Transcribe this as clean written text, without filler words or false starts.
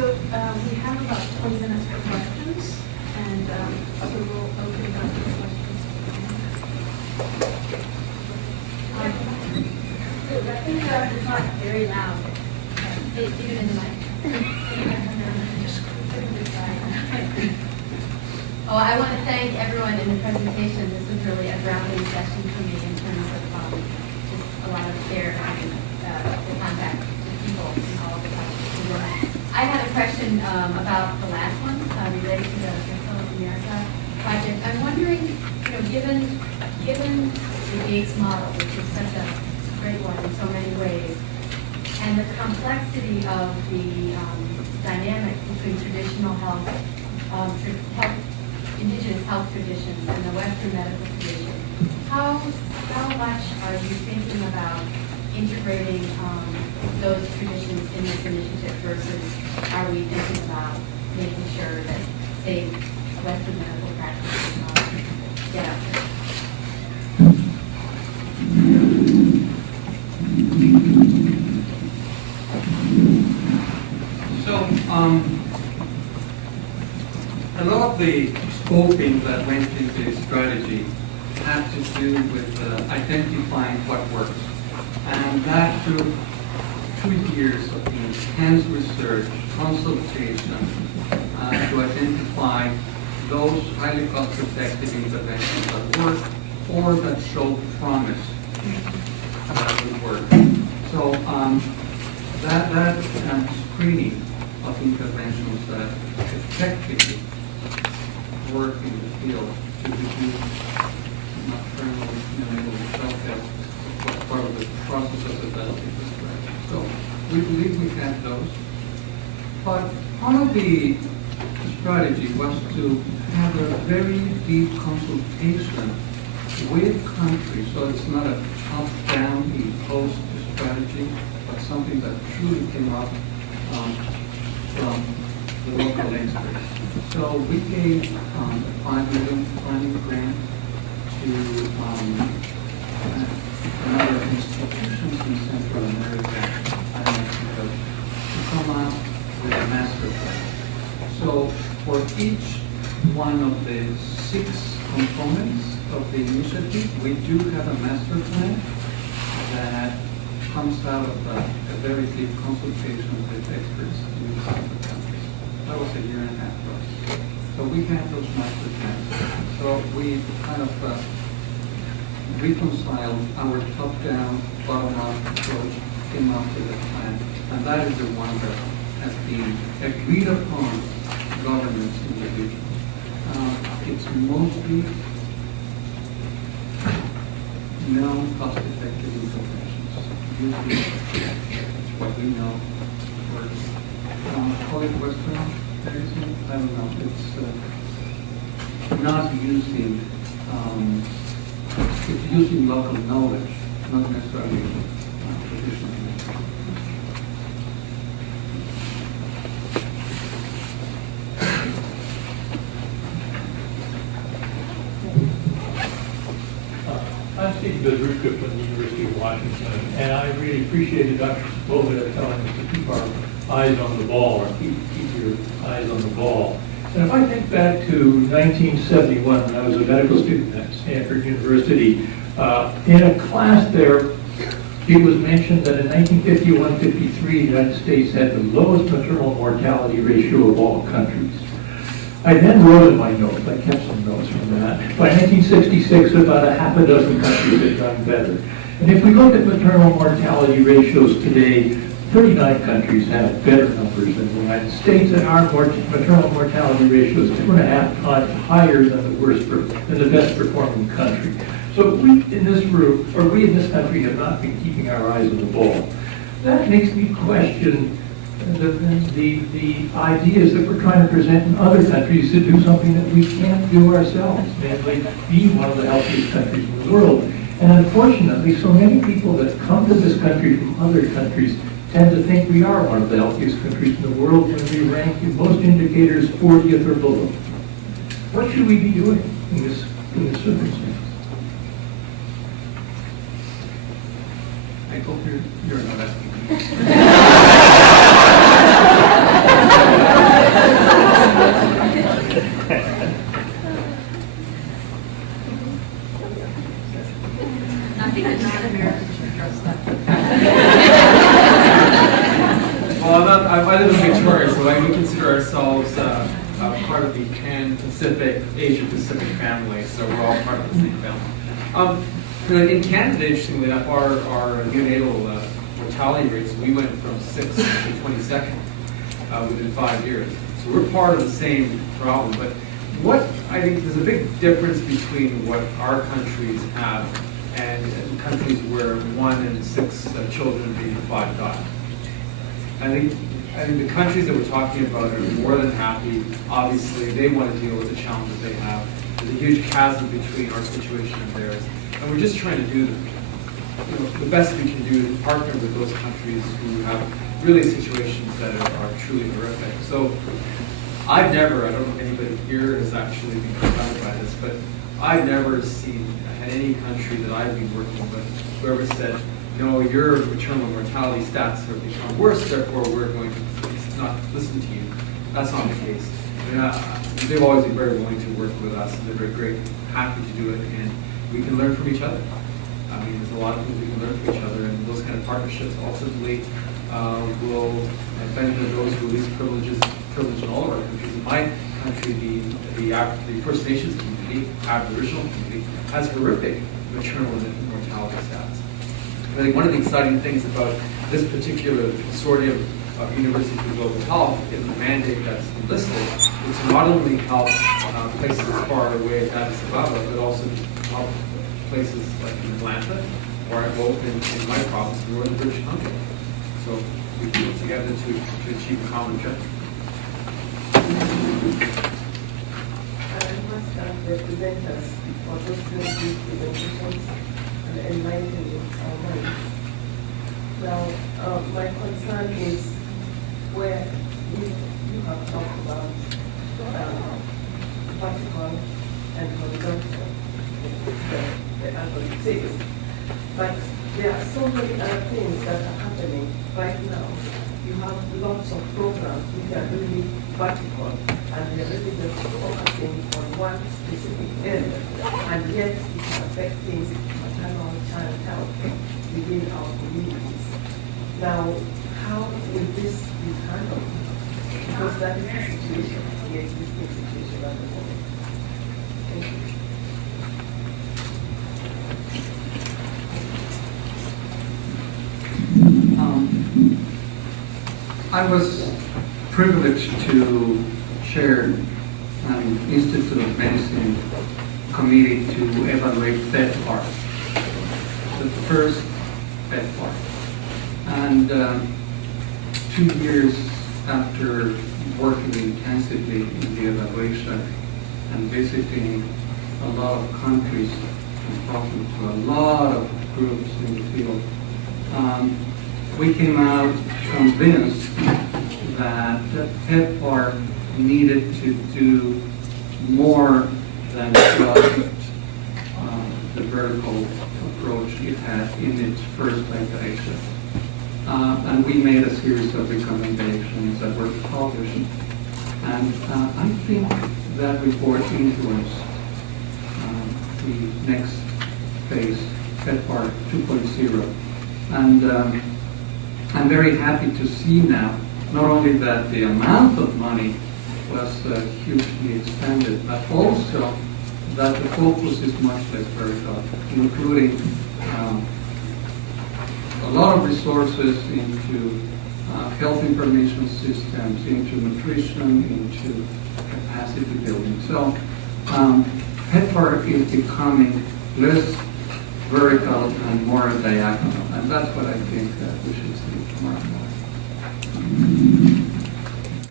So we have about 20 minutes for questions, and so we'll open it up for questions. I think it's not very loud. Even in the mic. Oh, I want to thank everyone in the presentation. This was really a grounding session for me in terms of just a lot of shared the contact with people and all of the topics. I had a question about the last one related to the Council of America project. I'm wondering, given the Gates model, which is such a great one in so many ways, and the complexity of the dynamic between traditional health, indigenous health traditions and the Western medical tradition, how much are you thinking about integrating those traditions in this initiative versus are we thinking about making sure that, say, Western medical practices get out there? A lot of the scoping that went into the strategy had to do with identifying what works. And that took 2 years of intense research, consultation, to identify those highly cost-effective interventions that work or that show promise that would work. So that screening of interventions that effectively work in the field to reduce nocturnal neonatal self-help was part of the process of developing this strategy. So we believe we had those. But part of the strategy was to have a very deep consultation with countries. So it's not a top-down imposed strategy, but something that truly came up from the local experts. So we gave a $5 million funding grant to another institutions in Central America and Mexico to come up with a master plan. So for each one of the 6 components of the initiative, we do have a master plan that comes out of a very deep consultation with experts in the countries. That was a year and a half for us. So we have those master plans. So we kind of reconciled our top-down, bottom-up approach, came up with a plan, and that is the one that has been agreed upon governments in the region. It's mostly known cost-effective interventions. Usually, it's what we know works. Call it Western medicine? I don't know. It's not using, it's using local knowledge, not necessarily traditional medicine. I'm Steve Bezrushka from the University of Washington, and I really appreciated Dr. Sepulveda telling us to keep our eyes on the ball, or keep your eyes on the ball. And if I think back to 1971, when I was a medical student at Stanford University, in a class there, it was mentioned that in 1951-53, the United States had the lowest maternal mortality ratio of all countries. I then wrote in my notes, I kept some notes from that. By 1966, about a half a dozen countries had done better. And if we look at maternal mortality ratios today, 39 countries have better numbers than the United States, and our maternal mortality ratio is 2.5 times higher than the best performing country. So we in this group, or we in this country, have not been keeping our eyes on the ball. That makes me question the ideas that we're trying to present in other countries to do something that we can't do ourselves, namely be one of the healthiest countries in the world. And unfortunately, so many people that come to this country from other countries tend to think we are one of the healthiest countries in the world when we rank in most indicators 40th or below. What should we be doing in this circumstance? I hope you're not asking me. So like, we consider ourselves part of the Pan-Pacific, Asia-Pacific family, so we're all part of the same family. In Canada, interestingly enough, our neonatal mortality rates, we went from 6th to 22nd within 5 years. So we're part of the same problem. But what I think there's a big difference between what our countries have and countries where 1 in 6 children being 5 die. I think the countries that we're talking about are more than happy. Obviously, they want to deal with the challenges they have. There's a huge chasm between our situation and theirs. And we're just trying to do the best we can do to partner with those countries who have really situations that are truly horrific. So I've never, I don't know if anybody here has actually been confronted by this, but I've never had any country that I've been working with whoever said, no, your maternal mortality stats have become worse, therefore we're going to not listen to you. That's not the case. They've always been very willing to work with us, and they're very great, happy to do it, and we can learn from each other. I mean, there's a lot of things we can learn from each other, and those kind of partnerships ultimately will benefit those who are least privileged in all of our countries. In my country, the First Nations community, Aboriginal community, has horrific maternal and mortality stats. I think one of the exciting things about this particular consortium of Universities for Global Health in the mandate that's listed is to not only help places as far away as Addis Ababa, but also to help places like in Atlanta or both in my province, Northern British Columbia. So we work together to achieve a common objective. I must represent us for those great presentations and enlightening our minds. Now, my concern is where you have talked about vertical and horizontal, the algorithms. But there are so many other things that are happening right now. You have lots of programs which are really vertical, and they're really just focusing on one specific area, and yet it can affect things maternal and child health within our communities. Now, how will this be handled? Because that is the situation, the existing situation at the moment. Thank you. I was privileged to chair an Institute of Medicine committee to evaluate PEPFAR, the first PEPFAR. And 2 years after working intensively in the evaluation and visiting a lot of countries and talking to a lot of groups in the field, we came out convinced that PEPFAR needed to do more than just the vertical approach it had in its first iteration. And we made a series of recommendations that were published. And I think that report influenced the next phase, PEPFAR 2.0. And I'm very happy to see now, not only that the amount of money was hugely expanded, but also that the focus is much less vertical, including a lot of resources into health information systems, into nutrition, into capacity building. So PEPFAR is becoming less vertical and more diagonal, and that's what I think we should see more and more.